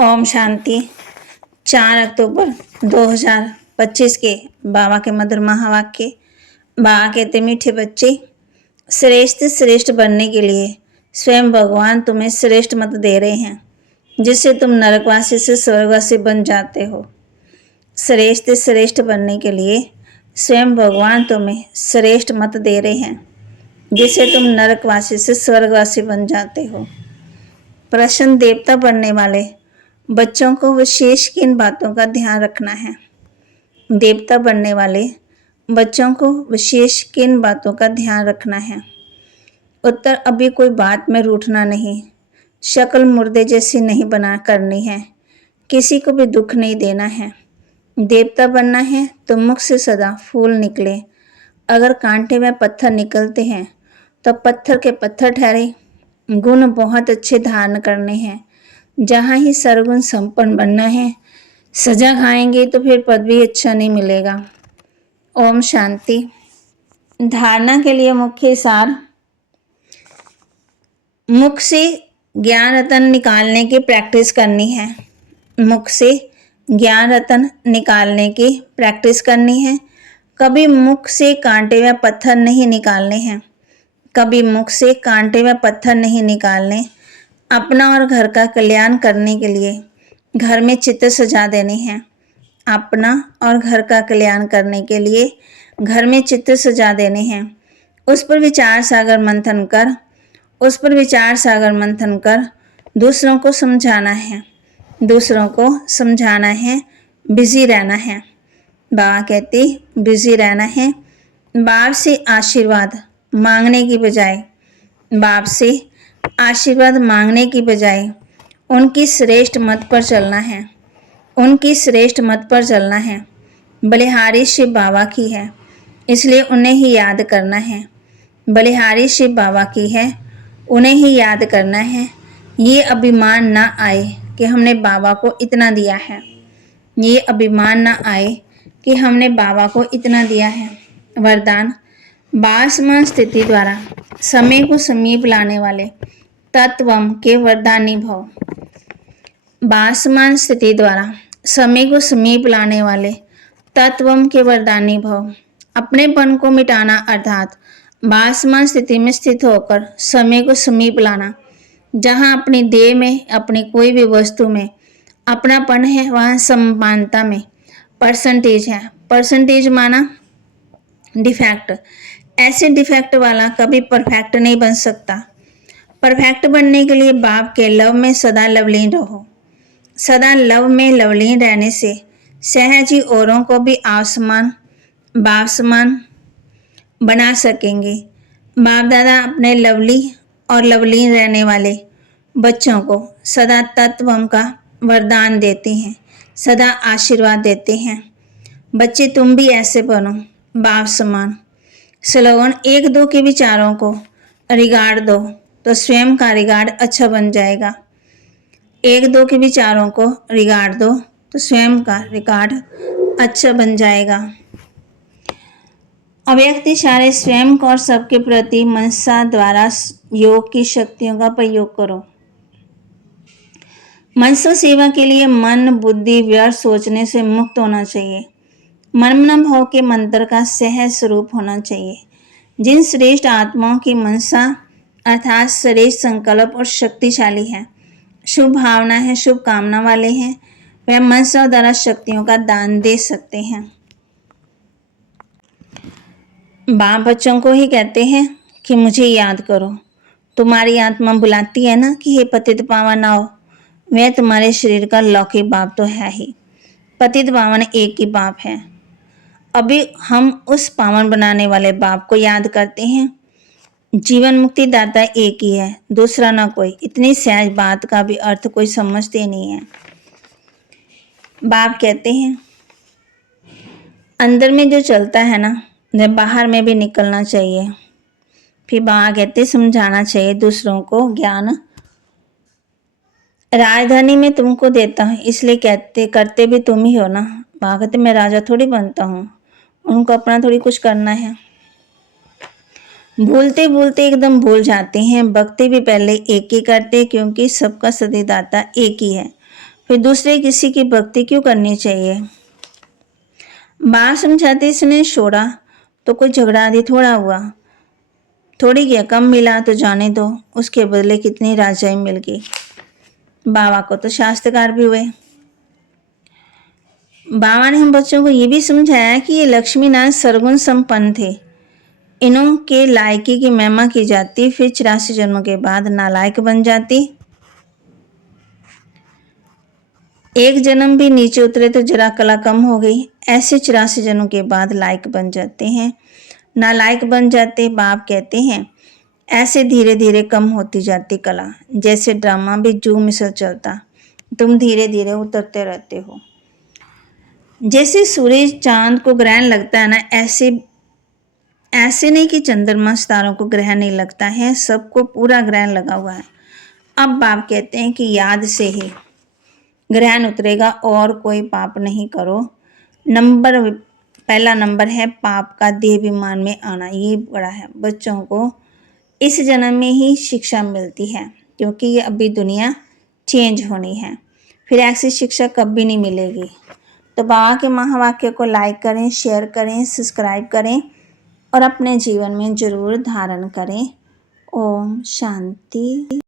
ओम शांति। 4 अक्टूबर 2025 के बाबा के मधुर महावाक्य। बाबा कहते, मीठे बच्चे, श्रेष्ठ श्रेष्ठ बनने के लिए स्वयं भगवान तुम्हें श्रेष्ठ मत दे रहे हैं, जिससे तुम नरकवासी से स्वर्गवासी बन जाते हो। श्रेष्ठ श्रेष्ठ बनने के लिए स्वयं भगवान तुम्हें श्रेष्ठ मत दे रहे हैं, जिससे तुम नरकवासी से स्वर्गवासी बन जाते हो। प्रसन्न देवता बनने वाले बच्चों को विशेष किन बातों का ध्यान रखना है? देवता बनने वाले बच्चों को विशेष किन बातों का ध्यान रखना है? उत्तर, अभी कोई बात में रूठना नहीं, शक्ल मुर्दे जैसी नहीं बना करनी है, किसी को भी दुख नहीं देना है। देवता बनना है तो मुख से सदा फूल निकले। अगर कांटे में पत्थर निकलते हैं तो पत्थर के पत्थर ठहरे। गुण बहुत अच्छे धारण करने हैं। जहाँ ही सर्वगुण संपन्न बनना है, सजा खाएंगे तो फिर पद भी अच्छा नहीं मिलेगा। ओम शांति। धारणा के लिए मुख्य सार, मुख से ज्ञान रतन निकालने की प्रैक्टिस करनी है। मुख से ज्ञान रतन निकालने की प्रैक्टिस करनी है। कभी मुख से कांटे में पत्थर नहीं निकालने हैं। कभी मुख से कांटे में पत्थर नहीं निकालने। अपना और घर का कल्याण करने के लिए घर में चित्र सजा देने हैं। अपना और घर का कल्याण करने के लिए घर में चित्र सजा देने हैं। उस पर विचार सागर मंथन कर, उस पर विचार सागर मंथन कर दूसरों को समझाना है। दूसरों को समझाना है, बिजी रहना है। बाबा कहते, बिजी रहना है। बाप से आशीर्वाद मांगने की बजाय, बाप से आशीर्वाद मांगने की बजाय उनकी श्रेष्ठ मत पर चलना है। उनकी श्रेष्ठ मत पर चलना है। बलिहारी शिव बाबा की है, इसलिए उन्हें ही याद करना है। बलिहारी शिव बाबा की है, उन्हें ही याद करना है। ये अभिमान ना आए कि हमने बाबा को इतना दिया है। ये अभिमान ना आए कि हमने बाबा को इतना दिया है। वरदान, बासमान स्थिति द्वारा समय को समीप लाने वाले तत्वम के वरदानी भव। बासमान स्थिति द्वारा समय को समीप लाने वाले तत्वम के वरदानी भव। अपनेपन को मिटाना अर्थात बासमान स्थिति में स्थित होकर समय को समीप लाना। जहाँ अपनी देह में, अपनी कोई भी वस्तु में अपनापन है, वहाँ समानता में परसेंटेज है। परसेंटेज माना डिफेक्ट। ऐसे डिफेक्ट वाला कभी परफेक्ट नहीं बन सकता। परफेक्ट बनने के लिए बाप के लव में सदा लवलीन रहो। सदा लव में लवलीन रहने से सहज ही औरों को भी आसमान बासमान बना सकेंगे। बाप दादा अपने लवली और लवलीन रहने वाले बच्चों को सदा तत्वम का वरदान देते हैं, सदा आशीर्वाद देते हैं। बच्चे, तुम भी ऐसे बनो, बाप समान। स्लोगन, 1-2 के विचारों को रिगार्ड दो तो स्वयं का रिगार्ड अच्छा बन जाएगा। 1-2 के विचारों को रिगार्ड दो तो स्वयं का रिगार्ड अच्छा बन जाएगा। अव्यक्त इशारे स्वयं को और सबके प्रति मनसा द्वारा योग की शक्तियों का प्रयोग करो। मनसा सेवा के लिए मन बुद्धि व्यर्थ सोचने से मुक्त होना चाहिए। मनमना भाव के मंत्र का सहज स्वरूप होना चाहिए। जिन श्रेष्ठ आत्माओं की मनसा अर्थात श्रेष्ठ संकल्प और शक्तिशाली है, शुभ भावना है, शुभ कामना वाले हैं, वह मनसा द्वारा शक्तियों का दान दे सकते हैं। बाप बच्चों को ही कहते हैं कि मुझे याद करो। तुम्हारी आत्मा बुलाती है ना कि हे पतित पावन आओ। वह तुम्हारे शरीर का लौकिक बाप तो है ही। पतित पावन एक ही बाप है। अभी हम उस पावन बनाने वाले बाप को याद करते हैं। जीवन मुक्ति दाता एक ही है, दूसरा ना कोई। इतनी सहज बात का भी अर्थ कोई समझते नहीं है। बाप कहते हैं, अंदर में जो चलता है ना, वह बाहर में भी निकलना चाहिए। फिर बाबा कहते, समझाना चाहिए दूसरों को ज्ञान। राजधानी में तुमको देता हूँ, इसलिए कहते करते भी तुम ही हो ना। बाबा कहते, मैं राजा थोड़ी बनता हूँ, उनको अपना थोड़ी कुछ करना है। भूलते भूलते एकदम भूल जाते हैं। भक्ति भी पहले एक ही करते, क्योंकि सबका सदीदाता एक ही है। फिर दूसरे किसी की भक्ति क्यों करनी चाहिए। बाप समझाते इसने छोड़ा तो कोई झगड़ा आदि थोड़ा हुआ, थोड़ी क्या कम मिला तो जाने दो, उसके बदले कितनी राजाई मिल गई। बाबा को तो शास्त्रकार भी हुए। बाबा ने हम बच्चों को ये भी समझाया कि ये लक्ष्मी नारायण सर्वगुण संपन्न थे, इन्हों के लायकी की महिमा की जाती, फिर 84 जन्मों के बाद नालायक बन जाती। एक जन्म भी नीचे उतरे तो जरा कला कम हो गई, ऐसे 84 जन्मों के बाद लायक बन जाते हैं, नालायक बन जाते। बाप कहते हैं ऐसे धीरे धीरे कम होती जाती कला, जैसे ड्रामा भी जू मिसल चलता, तुम धीरे धीरे उतरते रहते हो। जैसे सूरज चांद को ग्रहण लगता है ना, ऐसे नहीं कि चंद्रमा सितारों को ग्रहण नहीं लगता है, सबको पूरा ग्रहण लगा हुआ है। अब बाप कहते हैं कि याद से ही ग्रहण उतरेगा और कोई पाप नहीं करो। पहला नंबर है पाप का देहाभिमान में आना, ये बड़ा है। बच्चों को इस जन्म में ही शिक्षा मिलती है, क्योंकि ये अभी दुनिया चेंज होनी है, फिर ऐसी शिक्षा कभी नहीं मिलेगी। तो बाबा के महावाक्य को लाइक करें, शेयर करें, सब्सक्राइब करें और अपने जीवन में जरूर धारण करें। ओम शांति।